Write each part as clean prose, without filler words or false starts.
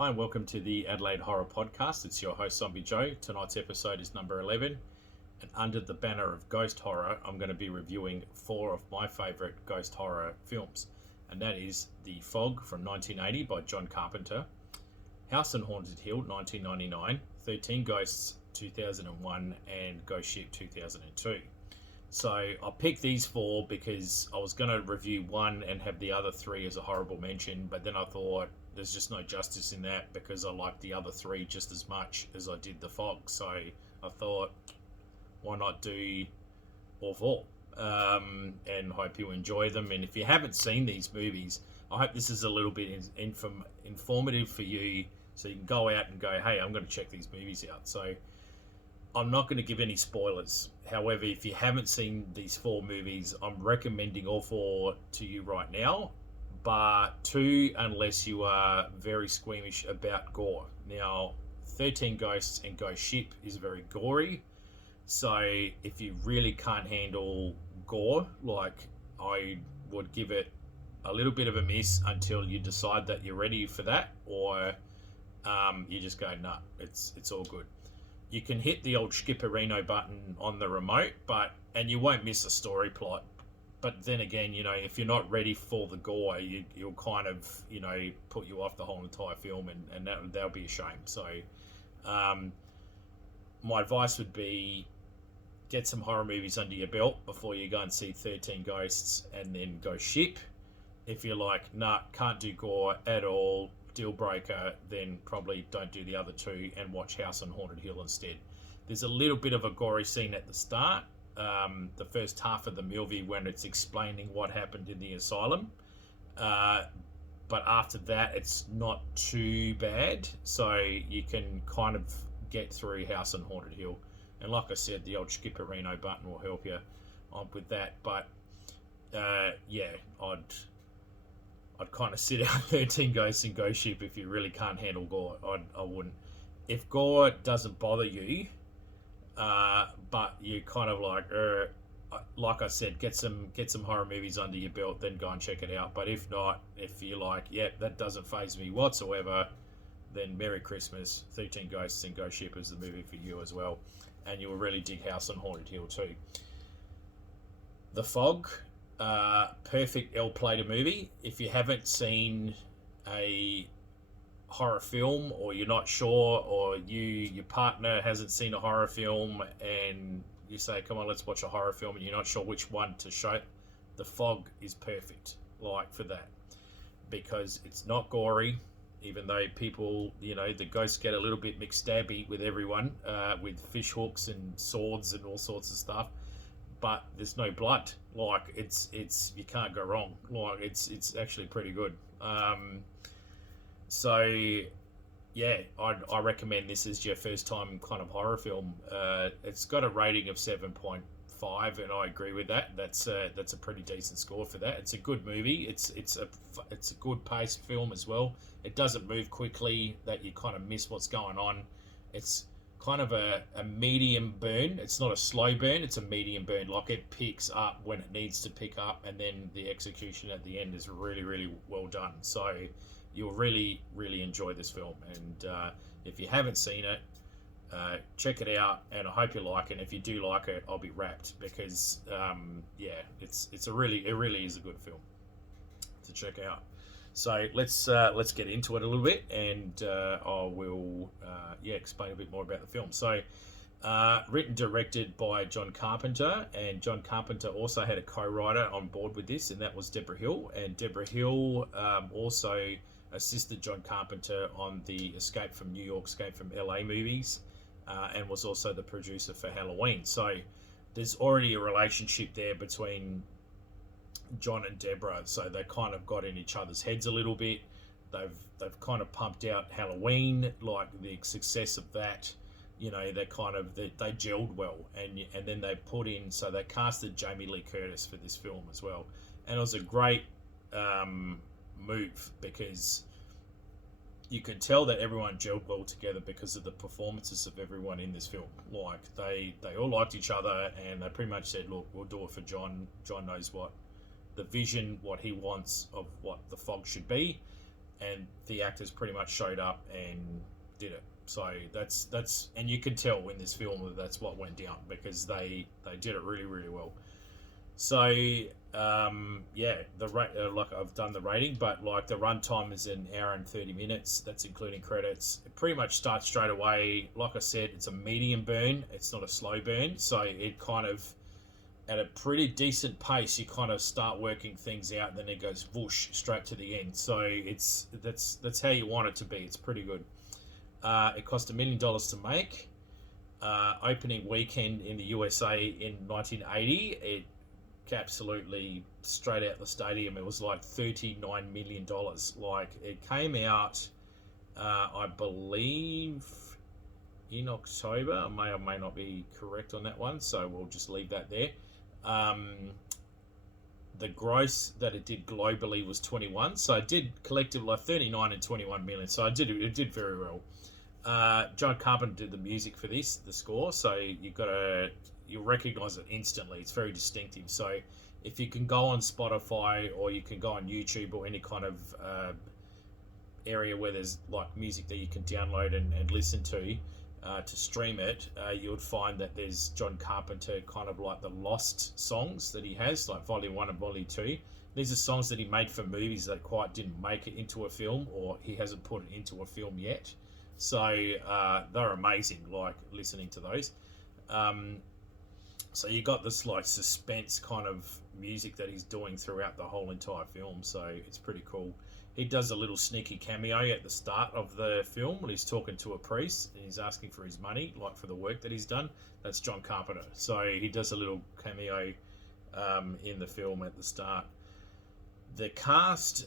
Hi and welcome to the Adelaide Horror Podcast. It's your host Zombie Joe. Tonight's episode is number 11, and under the banner of ghost horror, I'm going to be reviewing 4 of my favourite ghost horror films, and that is The Fog from 1980 by John Carpenter, House on Haunted Hill 1999, 13 Ghosts 2001, and Ghost Ship 2002. So I picked these 4 because I was going to review one and have the other 3 as a horrible mention, but then I thought there's just no justice in that because I like the other 3 just as much as I did The Fog. So I thought, why not do all 4? And hope you enjoy them. And if you haven't seen these movies, I hope this is a little bit informative for you, so you can go out and go, hey, I'm going to check these movies out. So I'm not going to give any spoilers. However, if you haven't seen these 4 movies, I'm recommending all 4 to you right now, but 2 unless you are very squeamish about gore. Now, 13 Ghosts and Ghost Ship is very gory, so if you really can't handle gore, like, I would give it a little bit of a miss until you decide that you're ready for that, or you just go, nah, it's all good. You can hit the old skipperino button on the remote, and you won't miss a story plot. But then again, if you're not ready for the gore, you'll kind of, put you off the whole entire film, and that'll be a shame. So my advice would be get some horror movies under your belt before you go and see 13 Ghosts and then Ghost Ship. If you're like, nah, can't do gore at all, deal breaker, then probably don't do the other 2 and watch House on Haunted Hill instead. There's a little bit of a gory scene at the start, the first half of the movie, when it's explaining what happened in the asylum, but after that it's not too bad, so you can kind of get through House on Haunted Hill. And like I said, the old skipperino button will help you with that. But I'd kind of sit out 13 Ghosts and Ghost Ship if you really can't handle gore. I wouldn't. If gore doesn't bother you, but you kind of like I said, get some horror movies under your belt, then go and check it out. But if not, if you're like, that doesn't faze me whatsoever, then Merry Christmas. 13 Ghosts and Ghost Ship is the movie for you as well, and you'll really dig House on Haunted Hill too. The Fog. Perfect L-Plater movie. If you haven't seen a horror film, or you're not sure, or your partner hasn't seen a horror film, and you say, come on, let's watch a horror film, and you're not sure which one to show, The Fog is perfect, for that, because it's not gory, even though people, the ghosts get a little bit McStabby with everyone, with fish hooks and swords and all sorts of stuff. But there's no blood. It's you can't go wrong. It's actually pretty good. I recommend this as your first time kind of horror film. It's got a rating of 7.5, and I agree with that. That's a pretty decent score for that. It's a good movie. It's a good paced film as well. It doesn't move quickly that you kind of miss what's going on. It's kind of a medium burn. It's not a slow burn, it's a medium burn. It picks up when it needs to pick up, and then the execution at the end is really, really well done. So you'll really, really enjoy this film. And if you haven't seen it, check it out, and I hope you like it. And if you do like it, I'll be rapt, because it really is a good film to check out. So let's get into it a little bit, and I will explain a bit more about the film. So written, directed by John Carpenter, and John Carpenter also had a co-writer on board with this, and that was Deborah Hill. And Deborah Hill also assisted John Carpenter on the Escape from New York, Escape from LA movies, and was also the producer for Halloween. So there's already a relationship there between John and Deborah, so they kind of got in each other's heads a little bit. They've kind of pumped out Halloween, the success of that. They gelled well, and then they they casted Jamie Lee Curtis for this film as well, and it was a great move, because you could tell that everyone gelled well together because of the performances of everyone in this film. They all liked each other, and they pretty much said, look, we'll do it for John. John knows what the vision, what he wants of what The Fog should be, and the actors pretty much showed up and did it. So that's and you can tell in this film that that's what went down, because they did it really, really well. So yeah, the rate, like I've done the rating, but like the runtime is an hour and 30 minutes. That's including credits. It pretty much starts straight away. Like I said, it's a medium burn. It's not a slow burn. So it kind of, at a pretty decent pace, you kind of start working things out. Then it goes whoosh straight to the end. So that's how you want it to be. It's pretty good. It cost $1 million to make. Opening weekend in the USA in 1980, it absolutely straight out the stadium. It was like $39 million. Like, it came out, I believe, in October. I may or may not be correct on that one, so we'll just leave that there. The gross that it did globally was 21, so it did collectively like 39 and 21 million. So it did very well. John Carpenter did the music for this, the score, so you'll recognize it instantly. It's very distinctive. So if you can go on Spotify, or you can go on YouTube, or any kind of area where there's like music that you can download and listen to stream it, you would find that there's John Carpenter kind of like the lost songs that he has, like Volume 1 and Volume 2. These are songs that he made for movies that quite didn't make it into a film, or he hasn't put it into a film yet. So they're amazing, like listening to those. So you got this like suspense kind of music that he's doing throughout the whole entire film. So it's pretty cool. He does a little sneaky cameo at the start of the film when he's talking to a priest and he's asking for his money, like for the work that he's done. That's John Carpenter. So he does a little cameo in the film at the start. The cast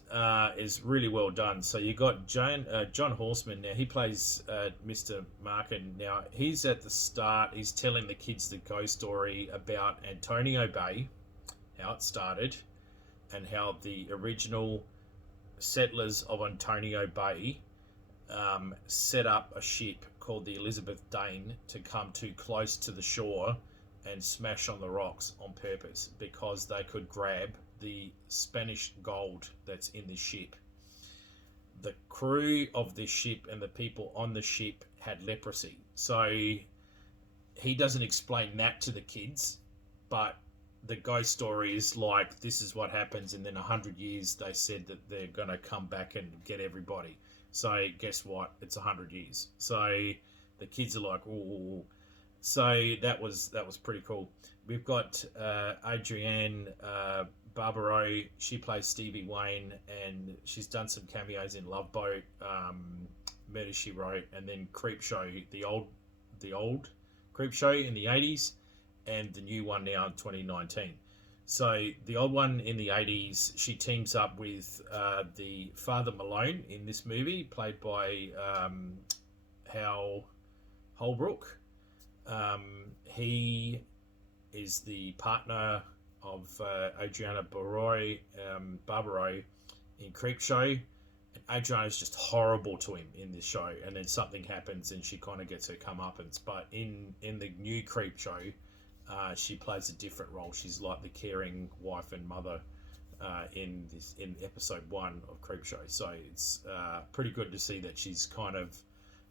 is really well done. So you got John Horseman. Now he plays Mr. Markin. Now he's at the start. He's telling the kids the ghost story about Antonio Bay, how it started, and how the original settlers of Antonio Bay set up a ship called the Elizabeth Dane to come too close to the shore and smash on the rocks on purpose, because they could grab the Spanish gold that's in the ship. The crew of the ship and the people on the ship had leprosy. So he doesn't explain that to the kids, but the ghost story is like, this is what happens, and then 100 years they said that they're going to come back and get everybody. So guess what? It's 100 years. So the kids are like, ooh. So that was pretty cool. We've got Adrienne Barbeau. She plays Stevie Wayne, and she's done some cameos in Love Boat, Murder, She Wrote, and then Creepshow, the old Creepshow in the 80s, and the new one now in 2019. So the old one in the 80s, she teams up with the Father Malone in this movie, played by Hal Holbrook. He is the partner of Adriana Barbeau in Creepshow. And Adriana is just horrible to him in this show, and then something happens and she kind of gets her comeuppance. But in the new Creepshow, she plays a different role. She's like the caring wife and mother in episode 1 of Creepshow. So it's pretty good to see that she's kind of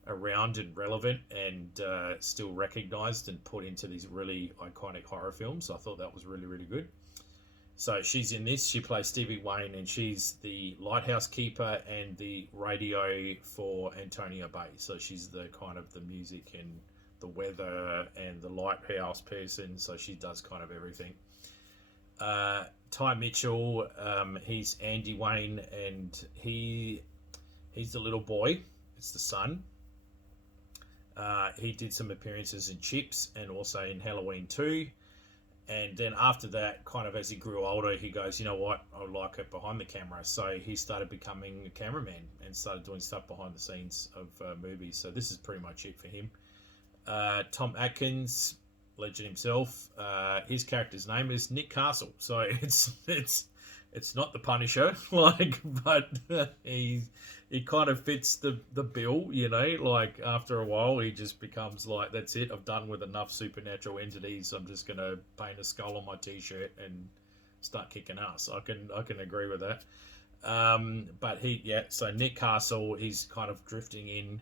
around and relevant and still recognised and put into these really iconic horror films. So I thought that was really, really good. So she's in this. She plays Stevie Wayne, and she's the lighthouse keeper and the radio for Antonio Bay. So she's the kind of the music and the weather and the lighthouse person. So she does kind of everything. Ty Mitchell, he's Andy Wayne, and he's the little boy. It's the son. He did some appearances in Chips and also in Halloween 2. And then after that, kind of as he grew older, he goes, you know what, I like it behind the camera. So he started becoming a cameraman and started doing stuff behind the scenes of movies. So this is pretty much it for him. Tom Atkins, legend himself. His character's name is Nick Castle. So it's not the Punisher, but he kind of fits the bill, you know. Like after a while, he just becomes like, that's it. I've done with enough supernatural entities. I'm just gonna paint a skull on my t-shirt and start kicking ass. I can agree with that. But so Nick Castle, he's kind of drifting in,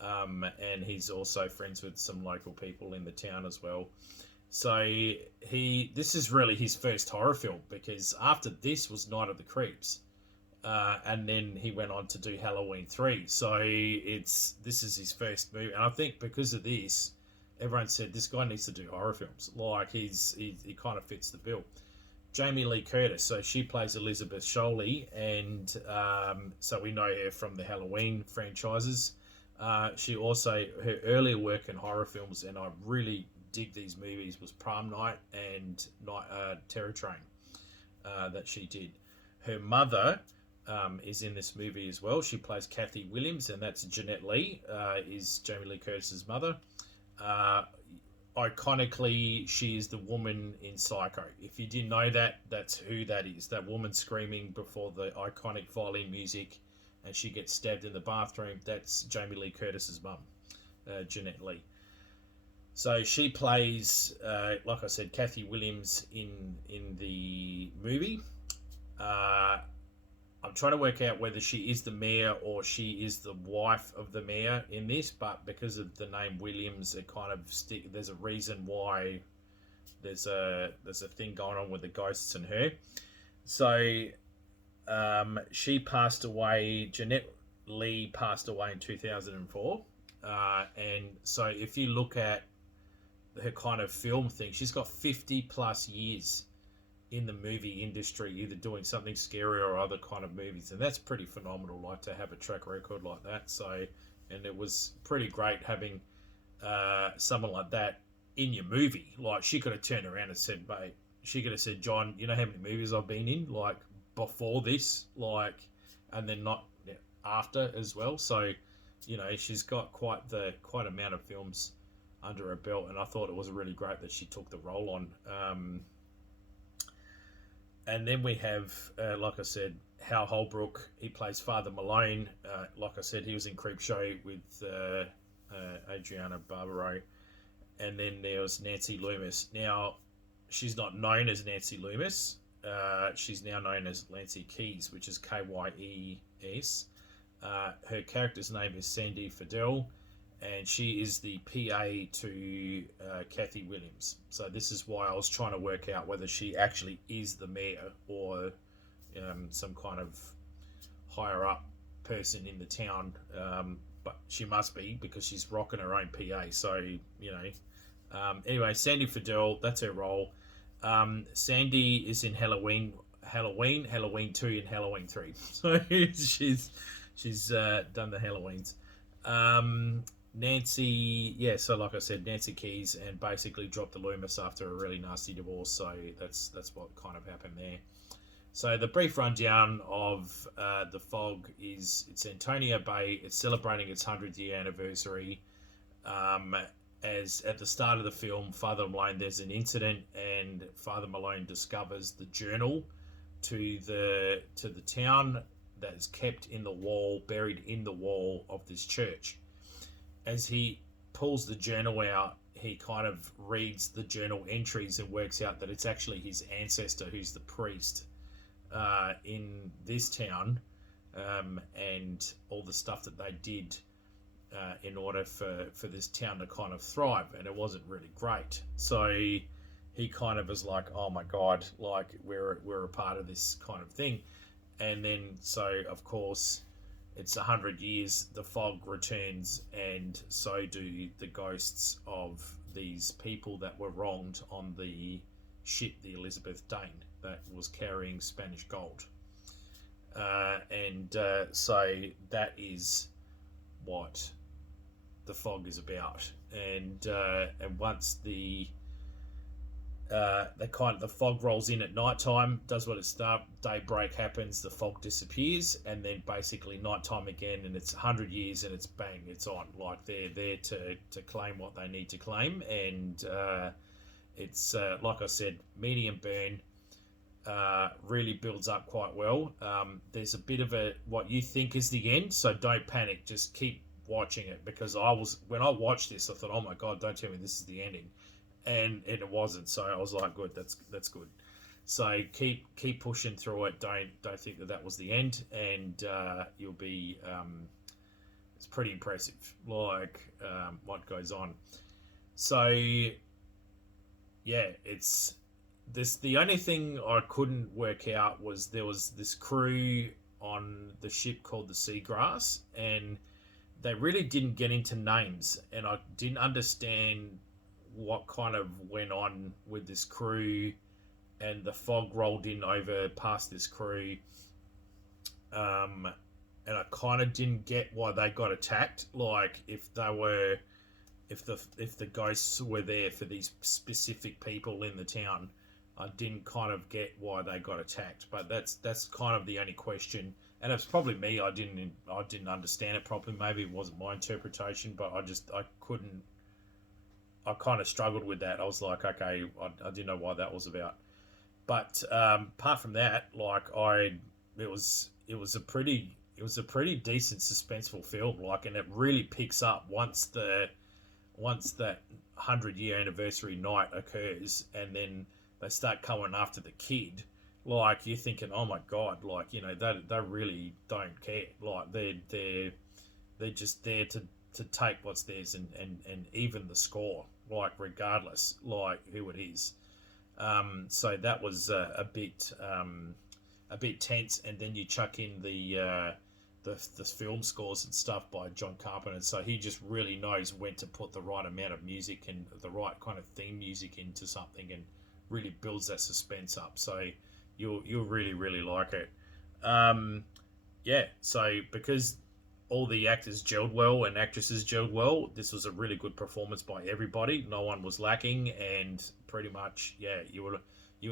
and he's also friends with some local people in the town as well. So this is really his first horror film, because after this was Night of the Creeps, and then he went on to do Halloween 3. So this is his first movie, and I think because of this, everyone said this guy needs to do horror films. Like he kind of fits the bill. Jamie Lee Curtis, so she plays Elizabeth Sholey, and so we know her from the Halloween franchises. She also, her earlier work in horror films, and I really dig these movies, was Prom Night and Terror Train, that she did. Her mother is in this movie as well. She plays Kathy Williams, and that's Jeanette Lee, is Jamie Lee Curtis's mother. Iconically, she is the woman in Psycho. If you didn't know that, that's who that is. That woman screaming before the iconic violin music, and she gets stabbed in the bathroom. That's Jamie Lee Curtis's mum, Jeanette Lee. So she plays, like I said, Kathy Williams in the movie. I'm trying to work out whether she is the mayor or she is the wife of the mayor in this, but because of the name Williams, it kind of there's a reason why there's a thing going on with the ghosts and her. So she passed away. Jeanette Lee passed away in 2004, and so if you look at her kind of film thing, she's got 50 plus years in the movie industry, either doing something scary or other kind of movies, and that's pretty phenomenal, like to have a track record like that. So, and it was pretty great having someone like that in your movie. Like, she could have turned around and said, mate, she could have said, John, you know how many movies I've been in, like, before this, like, and then not after as well. So, you know, she's got quite amount of films under her belt, and I thought it was really great that she took the role on. And then we have, like I said, Hal Holbrook. He plays Father Malone. Like I said, he was in Creepshow with Adriana Barbaro. And then there was Nancy Loomis. Now, she's not known as Nancy Loomis. She's now known as Lancy Keys, which is Kyes. Her character's name is Sandy Fidel, and she is the PA to Kathy Williams. So this is why I was trying to work out whether she actually is the mayor or some kind of higher up person in the town. But she must be, because she's rocking her own PA. So, you know. Anyway, Sandy Fidel, that's her role. Sandy is in Halloween 2, and Halloween 3. So she's done the Halloweens. Nancy, so like I said, Nancy Keys, and basically dropped the Loomis after a really nasty divorce. So that's what kind of happened there. So the brief rundown of The Fog is, it's Antonio Bay. It's celebrating its 100th year anniversary. As at the start of the film, Father Malone, there's an incident, and Father Malone discovers the journal to the town that is kept in the wall, buried in the wall of this church. As he pulls the journal out, he kind of reads the journal entries and works out that it's actually his ancestor who's the priest in this town, and all the stuff that they did in order for this town to kind of thrive, and it wasn't really great. So he kind of is like, oh my God, like we're a part of this kind of thing. And then, so of course, it's 100 years, the fog returns, and so do the ghosts of these people that were wronged on the ship, the Elizabeth Dane, that was carrying Spanish gold. So that is what the fog is about. And once the fog rolls in at nighttime, does what it starts, daybreak happens, the fog disappears, and then basically nighttime again, and it's 100 years, and it's bang, it's on. Like, they're there to claim what they need to claim, and it's like I said, medium burn, really builds up quite well. There's a bit of what you think is the end, so don't panic, just keep watching it, because when I watched this, I thought, oh my God, don't tell me this is the ending. And it wasn't, so I was like, good, that's good. So keep pushing through it. Don't think that was the end, and you'll be. It's pretty impressive, like what goes on. So yeah, it's this. The only thing I couldn't work out was there was this crew on the ship called the Seagrass, and they really didn't get into names, and I didn't understand what kind of went on with this crew, and the fog rolled in over past this crew, um, and I kind of didn't get why they got attacked. Like if the ghosts were there for these specific people in the town, I didn't kind of get why they got attacked. But that's kind of the only question, and it's probably me. I didn't understand it properly. Maybe it wasn't my interpretation, but I couldn't. I kind of struggled with that. I was like, okay, I didn't know why that was about. But apart from that, it was a pretty decent suspenseful film. Like, and it really picks up once that 100-year anniversary night occurs, and then they start coming after the kid. Like, you're thinking, oh my god, like, they really don't care. Like, they're just there to take what's theirs and even the score, like, regardless, like, who it is. So that was a bit tense, and then you chuck in the film scores and stuff by John Carpenter, so he just really knows when to put the right amount of music and the right kind of theme music into something, and really builds that suspense up. So you'll really like it. Yeah, so because all the actors gelled well and actresses gelled well, this was a really good performance by everybody. No one was lacking, and pretty much, yeah, you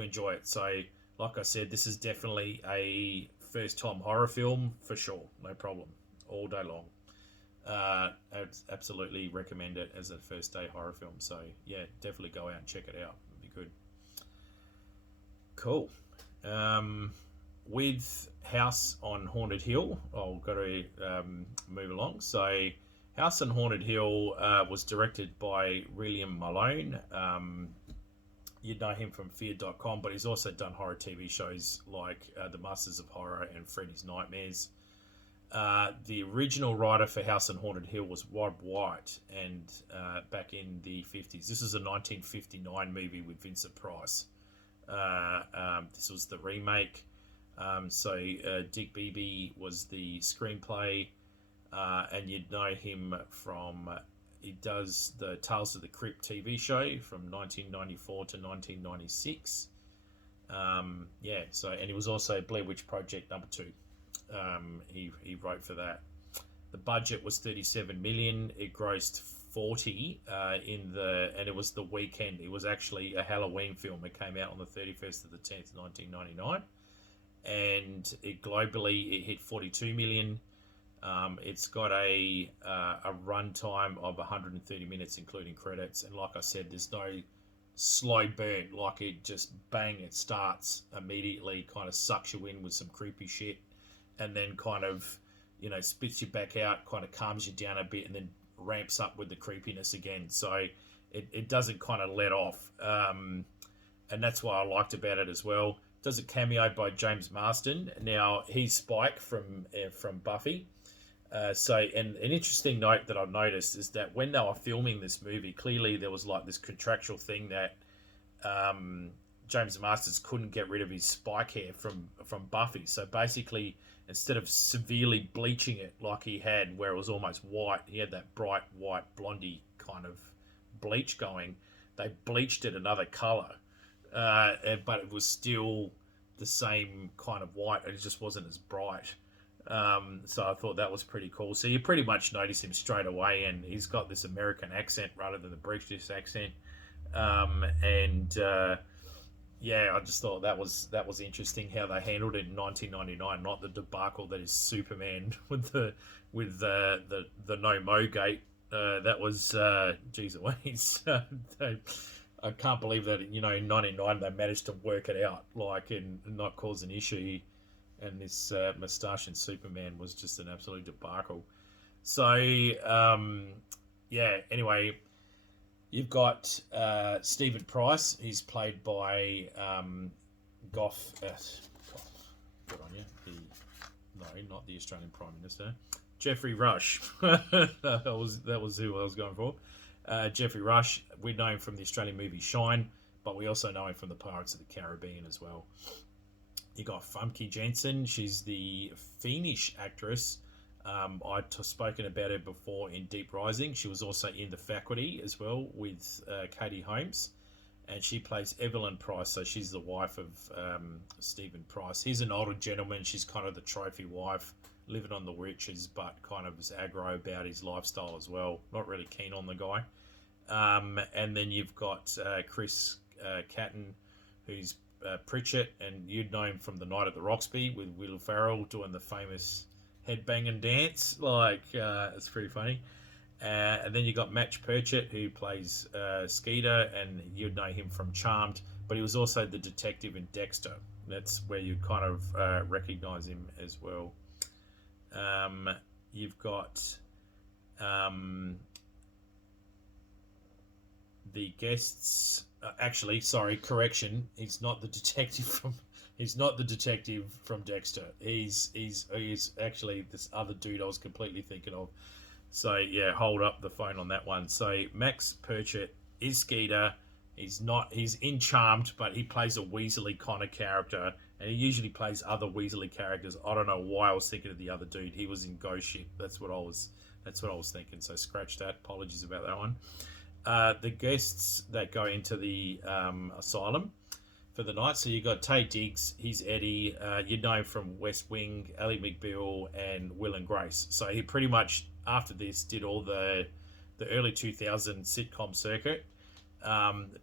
enjoy it. So, like I said, this is definitely a first time horror film for sure, no problem, all day long. I'd absolutely recommend it as a first day horror film. So yeah, definitely go out and check it out. It'd be good. Cool. With House on Haunted Hill, I'll go to move along. So, House on Haunted Hill was directed by William Malone. You'd know him from Fear.com, but he's also done horror TV shows like The Masters of Horror and Freddy's Nightmares. The original writer for House on Haunted Hill was Rob White, and back in the 50s. This is a 1959 movie with Vincent Price. This was the remake. Dick Beebe was the screenplay, and you'd know him from he does the Tales of the Crypt TV show from 1994 to 1996. And he was also Blair Witch Project #2. He wrote for that. The budget was 37 million. It grossed 40 and it was the weekend. It was actually a Halloween film. It came out on the 31st of the 10th, 1999, and globally it hit 42 million. It's got a runtime of 130 minutes, including credits. And like I said, there's no slow burn. Like, it just bang, it starts immediately, kind of sucks you in with some creepy shit, and then kind of, spits you back out, kind of calms you down a bit, and then ramps up with the creepiness again. So it doesn't kind of let off. And that's what I liked about it as well. Does a cameo by James Marsden. Now, he's Spike from Buffy. And an interesting note that I've noticed is that when they were filming this movie, clearly there was like this contractual thing that James Masters couldn't get rid of his spike hair from Buffy. So basically, instead of severely bleaching it like he had, where it was almost white, he had that bright white blondie kind of bleach going. They bleached it another color, but it was still the same kind of white. It just wasn't as bright. So I thought that was pretty cool. So you pretty much notice him straight away, and he's got this American accent rather than the British accent. I just thought that was interesting how they handled it in 1999, not the debacle that is Superman with the no mo gate. That was geez Louise. I can't believe that in 99 they managed to work it out, like, and not cause an issue. And this moustache and Superman was just an absolute debacle. So, anyway, you've got Stephen Price. He's played by Gough good on you. No, not the Australian Prime Minister. Geoffrey Rush. that was who I was going for. Geoffrey Rush. We know him from the Australian movie Shine, but we also know him from the Pirates of the Caribbean as well. You got Famke Janssen. She's the Finnish actress. I'd spoken about her before in Deep Rising. She was also in The Faculty as well with Katie Holmes. And she plays Evelyn Price, so she's the wife of Stephen Price. He's an older gentleman. She's kind of the trophy wife, living on the riches, but kind of is aggro about his lifestyle as well. Not really keen on the guy. And then you've got Chris Catton, who's Pritchett, and you'd know him from The Night at the Roxby with Will Ferrell doing the famous headbanging dance. It's pretty funny. And then you got Match Pritchett, who plays Skeeter, and you'd know him from Charmed, but he was also the detective in Dexter. That's where you kind of recognise him as well. You've got the guests. Actually, sorry, correction. He's not the detective from Dexter. He's actually this other dude I was completely thinking of. So yeah, hold up the phone on that one. So Max Pritchett is Skeeter. He's in Charmed, but he plays a Weasley kind of character, and he usually plays other Weasley characters. I don't know why I was thinking of the other dude. He was in Ghost Ship. That's what I was thinking. So scratch that. Apologies about that one. The guests that go into the asylum for the night. So you got Taye Diggs. He's Eddie. You know him from West Wing, Ally McBeal, and Will and Grace. So he pretty much after this did all the early 2000s sitcom circuit.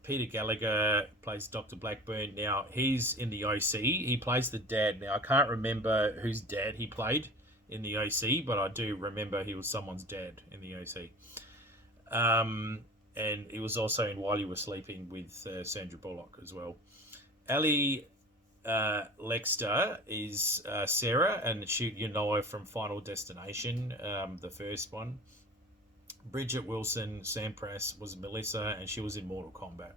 Peter Gallagher plays Dr. Blackburn. Now he's in the OC. He plays the dad. Now I can't remember whose dad he played in the OC, but I do remember he was someone's dad in the OC. And he was also in While You Were Sleeping with Sandra Bullock as well. Ali Lexter is Sarah, and you know her from Final Destination, the first one. Bridget Wilson Sampras was Melissa, and she was in Mortal Kombat.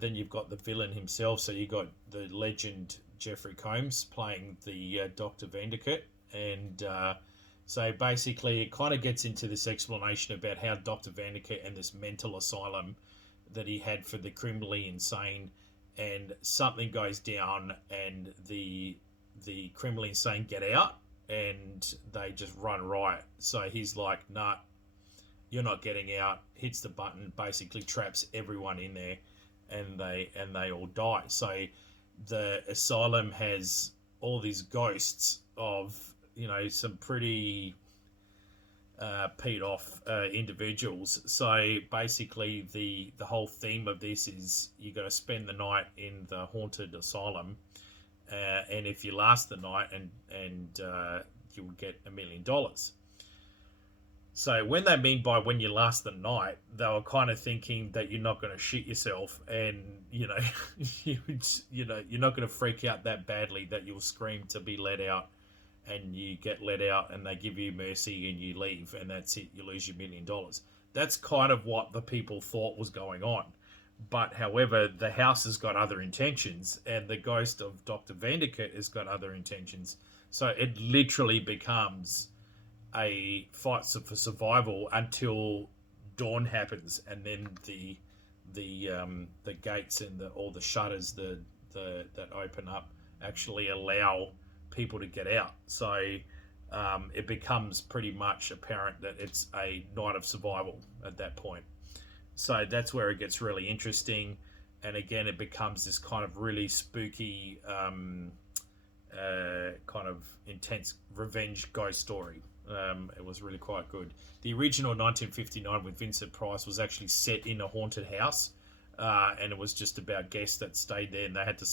Then you've got the villain himself, so you got the legend Jeffrey Combs playing the Dr. Vanderkut, and so basically it kind of gets into this explanation about how Dr. Vanderkut and this mental asylum that he had for the criminally insane, and something goes down and the criminally insane get out and they just run riot. So he's like, nah, you're not getting out, hits the button, basically traps everyone in there, and they all die. So the asylum has all these ghosts of, some pretty peed off individuals. So basically the whole theme of this is you got to spend the night in the haunted asylum, and if you last the night and you will get $1 million. So when they mean by when you last the night, they were kind of thinking that you're not going to shit yourself, and you're not going to freak out that badly that you'll scream to be let out, and you get let out and they give you mercy and you leave, and that's it, you lose your $1 million. That's kind of what the people thought was going on. But however, the house has got other intentions, and the ghost of Dr. Vanderkut has got other intentions. So it literally becomes a fight for survival until dawn happens, and then the gates and all the shutters that open up actually allow people to get out. So it becomes pretty much apparent that it's a night of survival at that point. So that's where it gets really interesting, and again it becomes this kind of really spooky kind of intense revenge ghost story. It was really quite good. The original 1959 with Vincent Price was actually set in a haunted house, and it was just about guests that stayed there, and they had to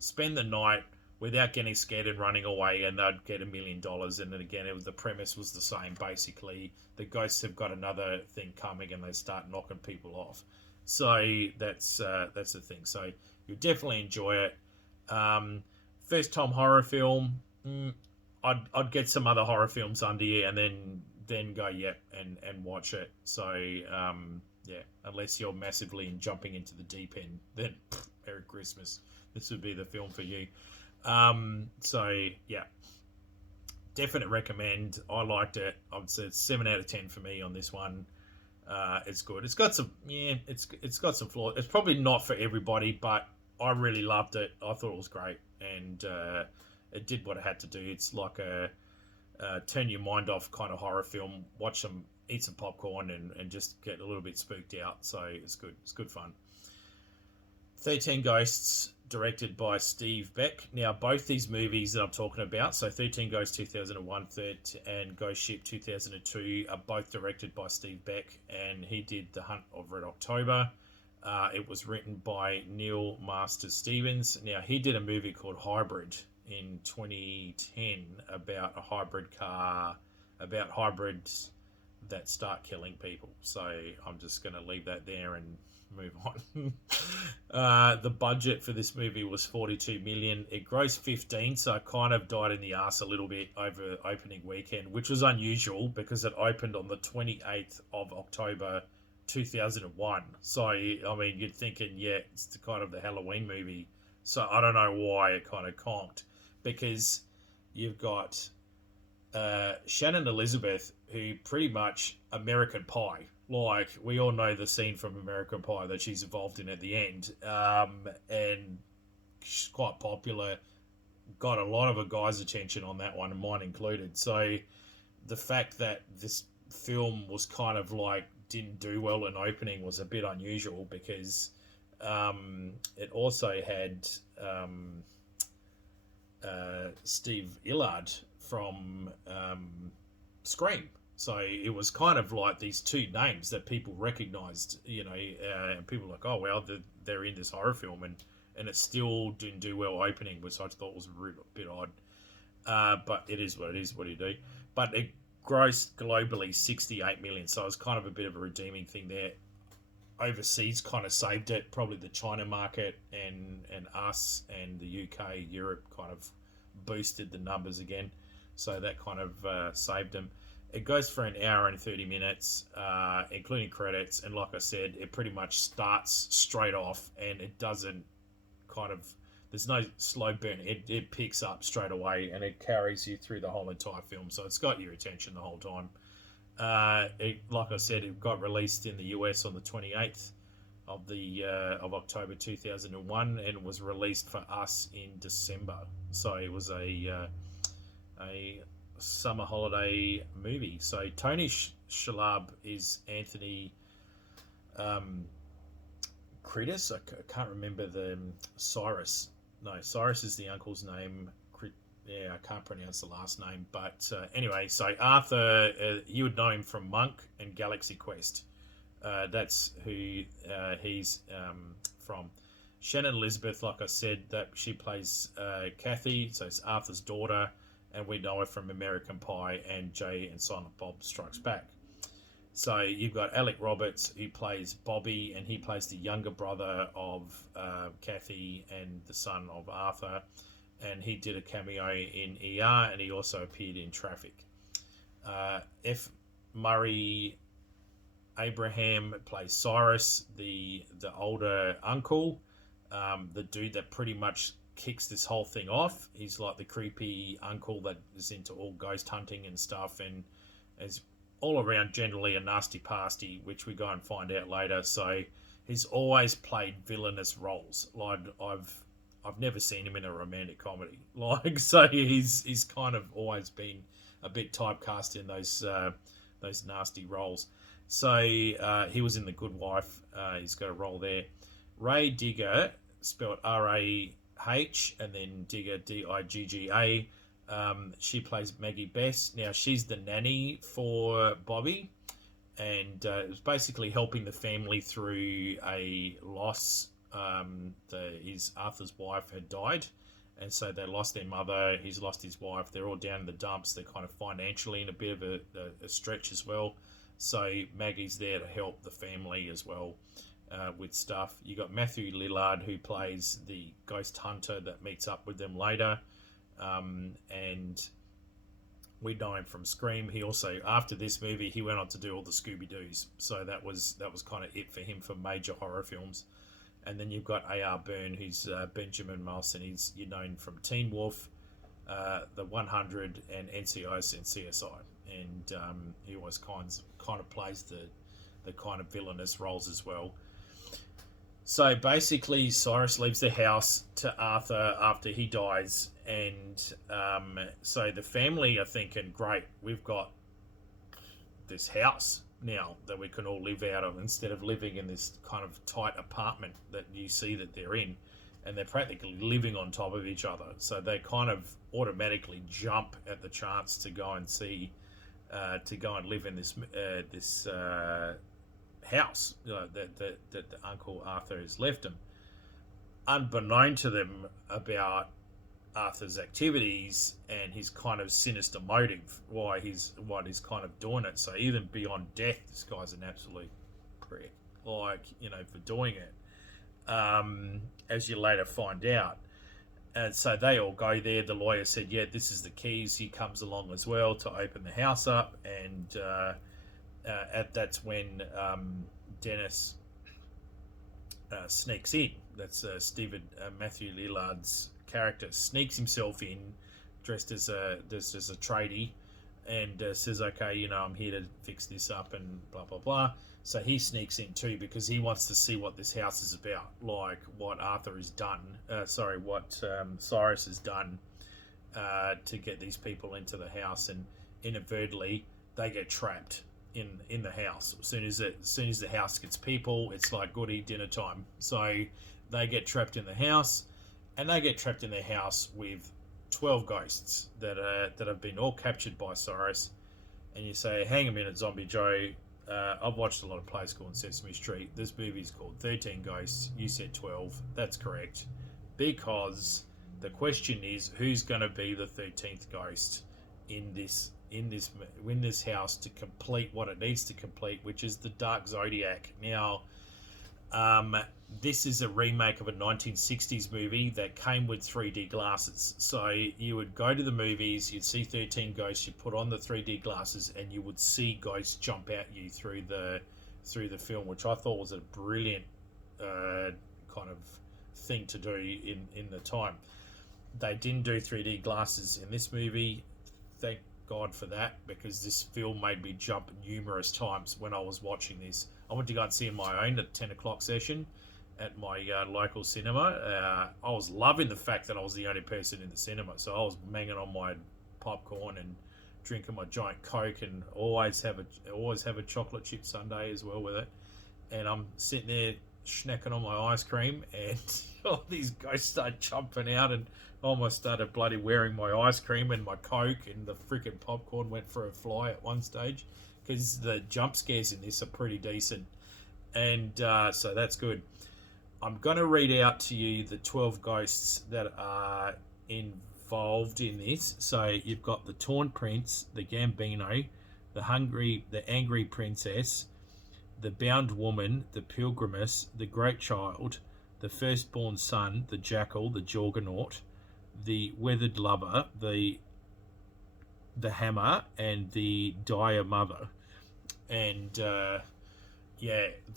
spend the night without getting scared and running away, and they'd get $1 million. And then again, the premise was the same. Basically, the ghosts have got another thing coming, and they start knocking people off. So that's the thing. So you'll definitely enjoy it. First time horror film. I'd get some other horror films under you, and then go and watch it. So unless you're massively jumping into the deep end, then Merry Christmas. this would be the film for you. So yeah, definite recommend. I liked it. I'd say it's 7 out of 10 for me on this one. It's good. It's got some, it's got some flaws. It's probably not for everybody, but I really loved it. I thought it was great, and it did what it had to do. It's like a turn your mind off kind of horror film. Watch some, eat some popcorn, and just get a little bit spooked out. So it's good. It's good fun. 13 Ghosts, directed by Steve Beck. Now, both these movies that I'm talking about, so 13 Ghosts 2001 and Ghost Ship 2002, are both directed by Steve Beck, and he did The Hunt of Red October. It was written by Neil Masters Stevens. Now, he did a movie called Hybrid in 2010 about a hybrid car, about hybrids that start killing people. So I'm just going to leave that there and move on. The budget for this movie was 42 million. It grossed 15, so it kind of died in the arse a little bit over opening weekend, which was unusual because it opened on the 28th of October 2001. So I mean, you're thinking, yeah, it's the kind of the Halloween movie. So I don't know why it kind of conked, because you've got Shannon Elizabeth, who pretty much American Pie. Like, we all know the scene from American Pie that she's involved in at the end. And she's quite popular. Got a lot of a guy's attention on that one, and mine included. So the fact that this film was kind of like didn't do well in opening was a bit unusual, because it also had Steve Illard from Scream. So it was kind of like these two names that people recognised, and people were like, oh, well, they're in this horror film, and it still didn't do well opening, which I thought was a bit odd. But it is what it is, what do you do? But it grossed globally 68 million, so it was kind of a bit of a redeeming thing there. Overseas kind of saved it, probably the China market and us and the UK, Europe kind of boosted the numbers again. So that kind of saved them. It goes for an hour and 30 minutes, including credits. And like I said, it pretty much starts straight off, and it doesn't kind of, there's no slow burn. It picks up straight away, and it carries you through the whole entire film. So it's got your attention the whole time. Like I said, it got released in the US on the 28th of October 2001, and was released for us in December. So it was a summer holiday movie. So Tony Shalhoub is Anthony Critus. I can't remember the Cyrus. No, Cyrus is the uncle's name. Yeah, I can't pronounce the last name. But anyway, so Arthur, you would know him from Monk and Galaxy Quest. That's who he's from. Shannon Elizabeth, like I said, that she plays Kathy, so it's Arthur's daughter, and we know her from American Pie and Jay and Silent Bob Strikes Back. So you've got Alec Roberts, who plays Bobby, and he plays the younger brother of Kathy and the son of Arthur, and he did a cameo in ER, and he also appeared in Traffic. F. Murray Abraham plays Cyrus, the older uncle, the dude that pretty much kicks this whole thing off. He's like the creepy uncle that is into all ghost hunting and stuff, and is all around generally a nasty pasty, which we go and find out later. So he's always played villainous roles. Like I've never seen him in a romantic comedy. Like, so he's kind of always been a bit typecast in those nasty roles. So he was in The Good Wife. He's got a role there. Ray Digger, spelled R-A-H, and then Digger, D-I-G-G-A. She plays Maggie Bess. Now, she's the nanny for Bobby, and it was basically helping the family through a loss. Arthur's wife had died, and so they lost their mother. He's lost his wife. They're all down in the dumps. They're kind of financially in a bit of a stretch as well. So Maggie's there to help the family as well with stuff. You got Matthew Lillard, who plays the ghost hunter that meets up with them later, and we know him from Scream. He also, after this movie, he went on to do all the Scooby-Doos. So that was kind of it for him for major horror films. And then you've got A.R. Byrne, who's Benjamin Marsden. You're known from Teen Wolf, the 100, and NCIS and CSI. And he always kind of plays the kind of villainous roles as well. So basically, Cyrus leaves the house to Arthur after he dies, and so the family are thinking, great, we've got this house now that we can all live out of instead of living in this kind of tight apartment that you see that they're in, and they're practically living on top of each other. So they kind of automatically jump at the chance to go and see, to go and live in this house that Uncle Arthur has left him. Unbeknown to them about Arthur's activities and his kind of sinister motive, why he's kind of doing it. So even beyond death, this guy's an absolute prick, for doing it. As you later find out. And so they all go there. The lawyer said, yeah, this is the keys. He comes along as well to open the house up, and that's when Dennis sneaks in. That's Stephen Matthew Lillard's character sneaks himself in, dressed as a tradie, and says, "Okay, I'm here to fix this up," and blah blah blah. So he sneaks in too because he wants to see what this house is about, like what Arthur has done. What Cyrus has done to get these people into the house, and inadvertently they get trapped in the house. As soon as the house gets people, it's like goody dinner time. So they get trapped in the house, and they get trapped in the house with 12 ghosts that have been all captured by Cyrus. And you say, hang a minute, Zombie Joe, I've watched a lot of plays called Sesame Street. This movie is called 13 Ghosts. You said 12. That's correct. Because the question is, who's going to be the 13th ghost in this house to complete what it needs to complete, which is the Dark Zodiac. Now, this is a remake of a 1960s movie that came with 3D glasses. So you would go to the movies, you'd see 13 ghosts, you put on the 3D glasses, and you would see ghosts jump at you through the film, which I thought was a brilliant kind of thing to do in the time. They didn't do 3D glasses in this movie. Thank God for that, because this film made me jump numerous times when I was watching this. I went to go and see it on my own at 10 o'clock session at my local cinema. I was loving the fact that I was the only person in the cinema, so I was banging on my popcorn and drinking my giant Coke, and always have a chocolate chip sundae as well with it. And I'm sitting there snacking on my ice cream, and all these ghosts start jumping out, and I almost started bloody wearing my ice cream and my Coke, and the freaking popcorn went for a fly at one stage, because the jump scares in this are pretty decent. And so that's good. I'm going to read out to you the 12 ghosts that are involved in this. So you've got the Torn Prince, the Gambino, the Angry Princess, the Bound Woman, the Pilgrimess, the Great Child, the Firstborn Son, the Jackal, the Jorgonaut, the Weathered Lover, the Hammer, and the Dire Mother. And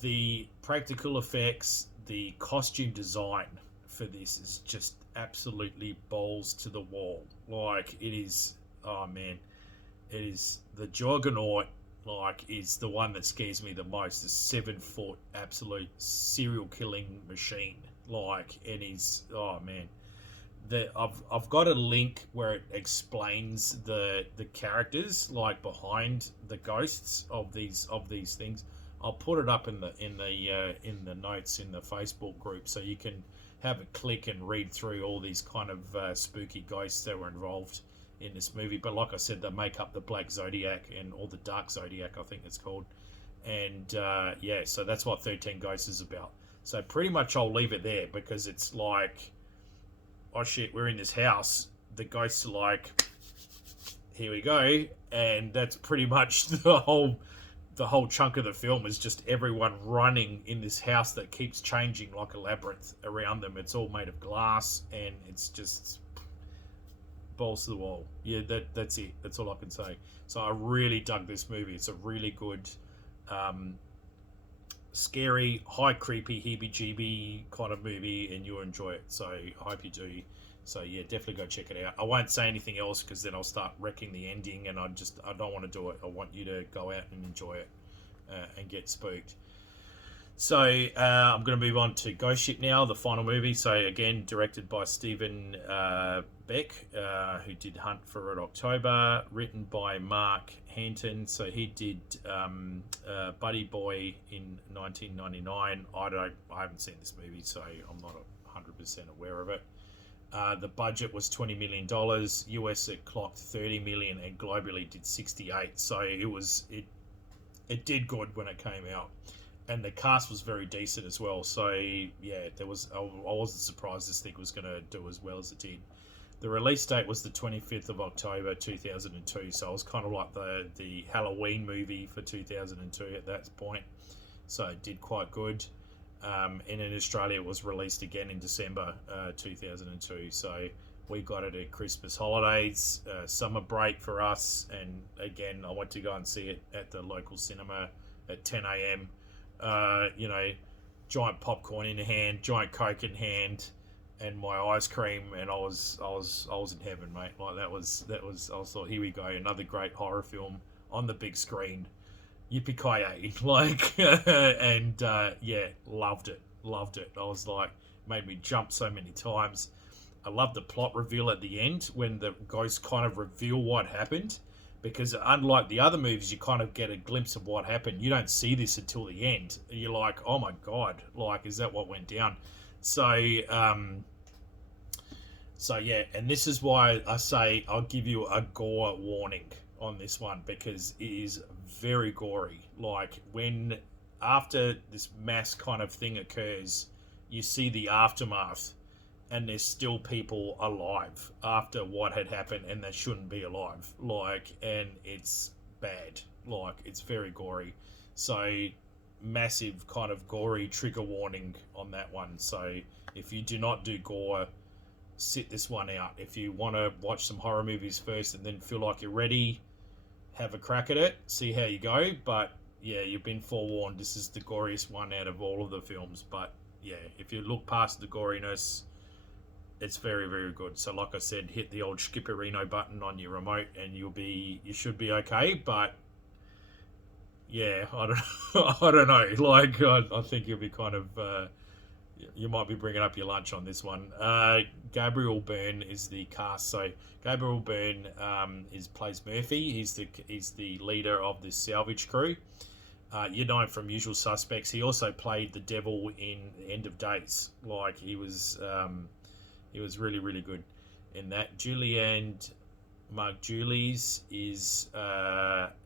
the practical effects, the costume design for this is just absolutely balls to the wall. Like, it is, oh man, it is, the Jorgonaut, like, is the one that scares me the most. The 7-foot absolute serial killing machine. Like, and he's, oh man. I've got a link where it explains the characters, like, behind the ghosts of these things. I'll put it up in the notes in the Facebook group, so you can have a click and read through all these kind of spooky ghosts that were involved in this movie. But like I said, they make up the Black Zodiac or the Dark Zodiac, I think it's called. And so that's what 13 Ghosts is about. So pretty much I'll leave it there, because it's like, oh shit, we're in this house. The ghosts are like, here we go. And that's pretty much the whole chunk of the film, is just everyone running in this house that keeps changing like a labyrinth around them. It's all made of glass, and it's just balls to the wall. Yeah, that's it. That's all I can say. So I really dug this movie. It's a really good scary, high creepy, heebie-jeebie kind of movie, and you'll enjoy it. So I hope you do. So yeah, definitely go check it out. I won't say anything else because then I'll start wrecking the ending, and I don't want to do it. I want you to go out and enjoy it and get spooked. So I'm going to move on to Ghost Ship now, the final movie. So again, directed by Stephen Beck, who did Hunt for Red October, written by Mark Hanton. So he did Buddy Boy in 1999. I haven't seen this movie, so I'm not 100% aware of it. The budget was $20 million. US it clocked 30 million, and globally did 68. So it did good when it came out. And the cast was very decent as well. So yeah, I wasn't surprised this thing was going to do as well as it did. The release date was the 25th of October 2002. So it was kind of like the Halloween movie for 2002 at that point. So it did quite good. And in Australia, it was released again in December 2002. So we got it at Christmas holidays, summer break for us. And again, I went to go and see it at the local cinema at 10 a.m. Giant popcorn in hand, giant Coke in hand, and my ice cream, and I was in heaven, mate. Like that was I thought, here we go, another great horror film on the big screen. Yippee-ki-yay. Like, and yeah, loved it. I was like, made me jump so many times. I loved the plot reveal at the end when the ghosts kind of reveal what happened. Because unlike the other movies, you kind of get a glimpse of what happened. You don't see this until the end. You're like, oh my God, like, is that what went down? So yeah, and this is why I say I'll give you a gore warning on this one, because it is very gory. Like, when after this mass kind of thing occurs, you see the aftermath, and there's still people alive after what had happened, and they shouldn't be alive. Like, and it's bad. Like, it's very gory. So, massive kind of gory trigger warning on that one. So, if you do not do gore, sit this one out. If you want to watch some horror movies first and then feel like you're ready, have a crack at it, see how you go. But yeah, you've been forewarned. This is the goriest one out of all of the films. But yeah, if you look past the goriness, it's very, very good. So like I said, hit the old Skipperino button on your remote and you should be okay. But yeah, I don't know. Like, I think you'll be kind of, you might be bringing up your lunch on this one. Gabriel Byrne is the cast. So Gabriel Byrne plays Murphy. He's the leader of this salvage crew. You know him from Usual Suspects. He also played the devil in End of Days. Like, he was really, really good in that. Julianne Margulies is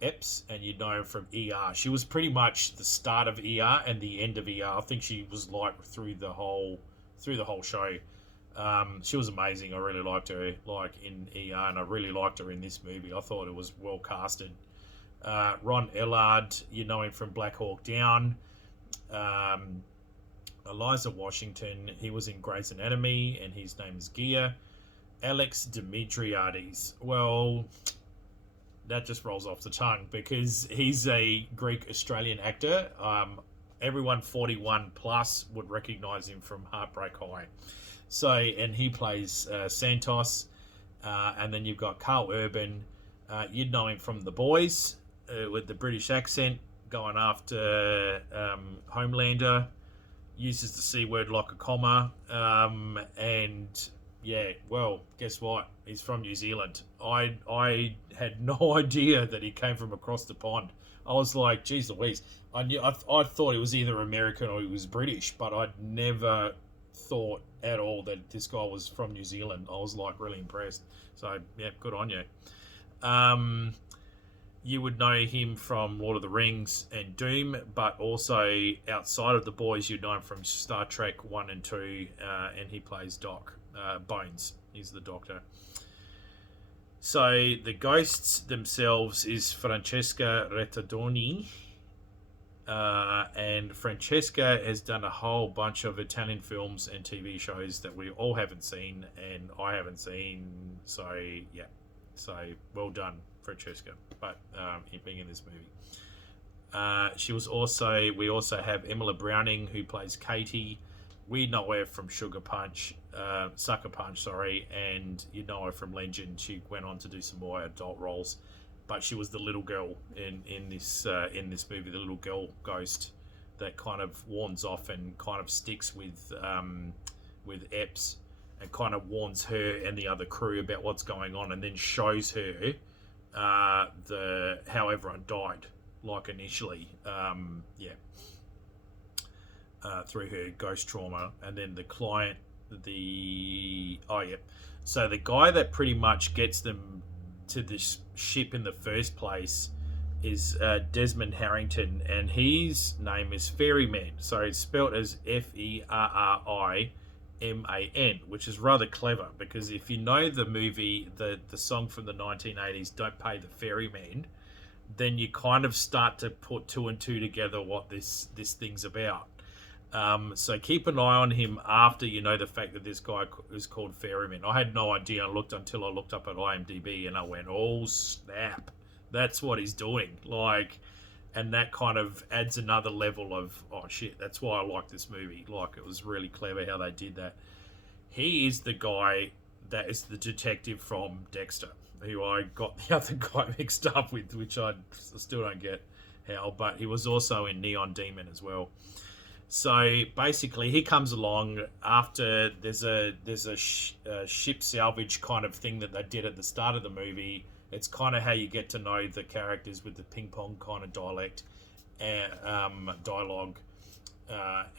Epps, and you know her from ER. She was pretty much the start of ER and the end of ER. I think she was like through the whole show. She was amazing. I really liked her, like, in ER, and I really liked her in this movie. I thought it was well casted. Ron Ellard, you know him from Black Hawk Down. Eliza Washington, he was in Grey's Anatomy, and his name is Gia. Alex Dimitriades, well, that just rolls off the tongue because he's a Greek-Australian actor. Everyone 41 plus would recognise him from Heartbreak High. So, and he plays Santos. And then you've got Carl Urban. You'd know him from The Boys with the British accent, going after Homelander. Uses the C word like a comma. And yeah, well, guess what? He's from New Zealand. I had no idea that he came from across the pond. I was like, geez Louise. I thought he was either American or he was British, but I'd never thought at all that this guy was from New Zealand. I was like really impressed. So yeah, good on you. You would know him from Lord of the Rings and Doom, but also outside of The Boys, you'd know him from Star Trek 1 and 2, and he plays Doc. Bones. He's the Doctor. So the ghosts themselves is Francesca Rettadoni, and Francesca has done a whole bunch of Italian films and TV shows that we all haven't seen, and I haven't seen. So yeah, so well done, Francesca. But being in this movie, We also have Emily Browning, who plays Katie. We know her from Sucker Punch, sorry, and you know her from Legend. She went on to do some more adult roles, but she was the little girl in this movie, the little girl ghost that kind of warns off and kind of sticks with Epps and kind of warns her and the other crew about what's going on, and then shows her the how everyone died, like initially, through her ghost trauma, and then the client, so the guy that pretty much gets them to this ship in the first place is Desmond Harrington, and his name is Ferryman. So it's spelt as Ferriman, which is rather clever, because if you know the movie, the song from the 1980s, Don't Pay the Ferryman, then you kind of start to put two and two together what this thing's about. So keep an eye on him after you know the fact that this guy is called Ferryman. I had no idea until I looked up at IMDb, and I went, oh snap, that's what he's doing. Like, and that kind of adds another level of, oh shit, that's why I like this movie. Like, it was really clever how they did that. He is the guy that is the detective from Dexter, who I got the other guy mixed up with, which I still don't get how, but he was also in Neon Demon as well. So basically, he comes along after there's a ship salvage kind of thing that they did at the start of the movie. It's kind of how you get to know the characters with the ping pong kind of dialogue.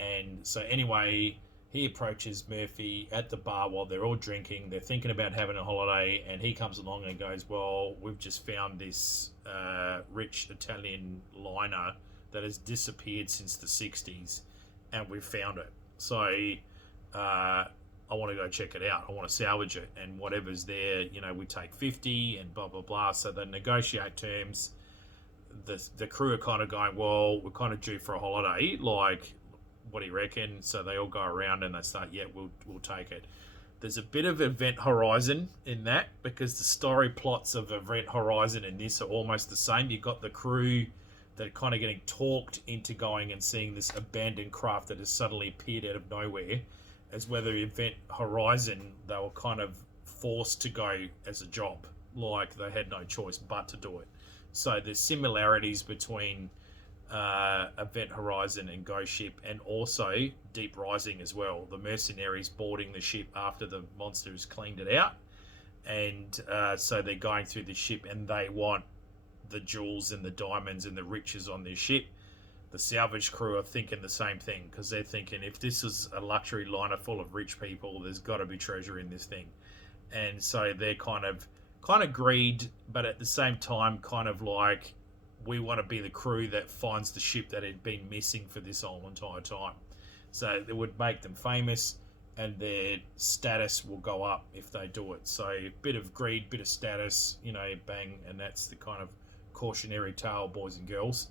And so anyway, he approaches Murphy at the bar while they're all drinking. They're thinking about having a holiday, and he comes along and goes, well, we've just found this rich Italian liner that has disappeared since the 60s, and we've found it. So I want to go check it out. I want to salvage it, and whatever's there, we take 50 and blah, blah, blah. So they negotiate terms. The crew are kind of going, well, we're kind of due for a holiday. Like, what do you reckon? So they all go around and they start, yeah, we'll take it. There's a bit of Event Horizon in that, because the story plots of Event Horizon and this are almost the same. You've got the crew that are kind of getting talked into going and seeing this abandoned craft that has suddenly appeared out of nowhere. As whether Event Horizon, they were kind of forced to go as a job. Like, they had no choice but to do it. So there's similarities between Event Horizon and Ghost Ship, and also Deep Rising as well. The mercenaries boarding the ship after the monsters cleaned it out. And so they're going through the ship, and they want the jewels and the diamonds and the riches on their ship. The salvage crew are thinking the same thing, because they're thinking, if this is a luxury liner full of rich people, there's got to be treasure in this thing. And so they're kind of greed, but at the same time kind of like, we want to be the crew that finds the ship that had been missing for this whole entire time. So it would make them famous, and their status will go up if they do it. So a bit of greed, bit of status, bang, and that's the kind of cautionary tale, boys and girls.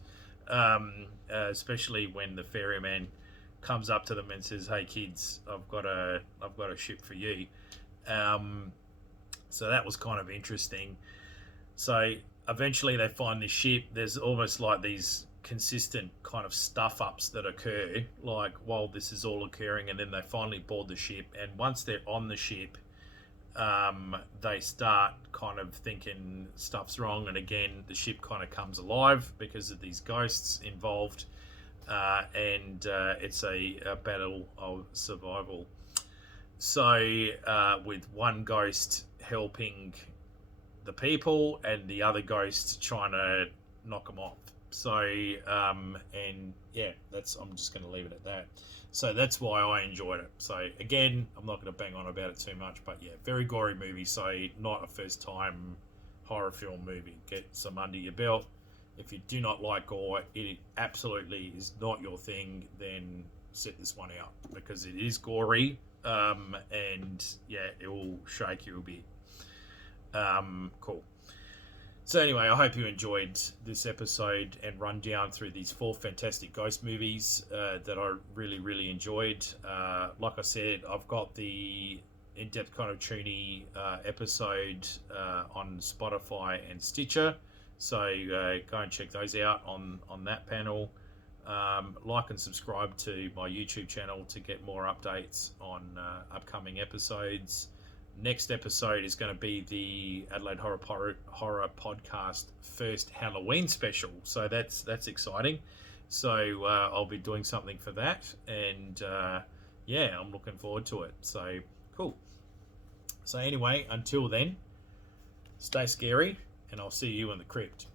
Especially when the ferryman comes up to them and says, "Hey kids, I've got a ship for you." So that was kind of interesting. So eventually they find this ship. There's almost like these consistent kind of stuff ups that occur, like while this is all occurring, and then they finally board the ship. And once they're on the ship, they start kind of thinking stuff's wrong, and again the ship kind of comes alive because of these ghosts involved, and it's a battle of survival. So with one ghost helping the people and the other ghost trying to knock them off. So and yeah, I'm just going to leave it at that. So that's why I enjoyed it. So again, I'm not going to bang on about it too much, but yeah, very gory movie. So not a first time horror film movie. Get some under your belt. If you do not like gore, it absolutely is not your thing, then set this one out, because it is gory, and yeah, it will shake you a bit. Cool. So anyway, I hope you enjoyed this episode and run down through these 4 fantastic ghost movies that I really, really enjoyed. Like I said, I've got the In-Depth Kind of Toony episode on Spotify and Stitcher. So go and check those out on that panel. Like and subscribe to my YouTube channel to get more updates on upcoming episodes. Next episode is going to be the Adelaide Horror Podcast first Halloween special. So that's exciting. So I'll be doing something for that, and yeah, I'm looking forward to it. So cool. So anyway, until then, stay scary, and I'll see you in the crypt.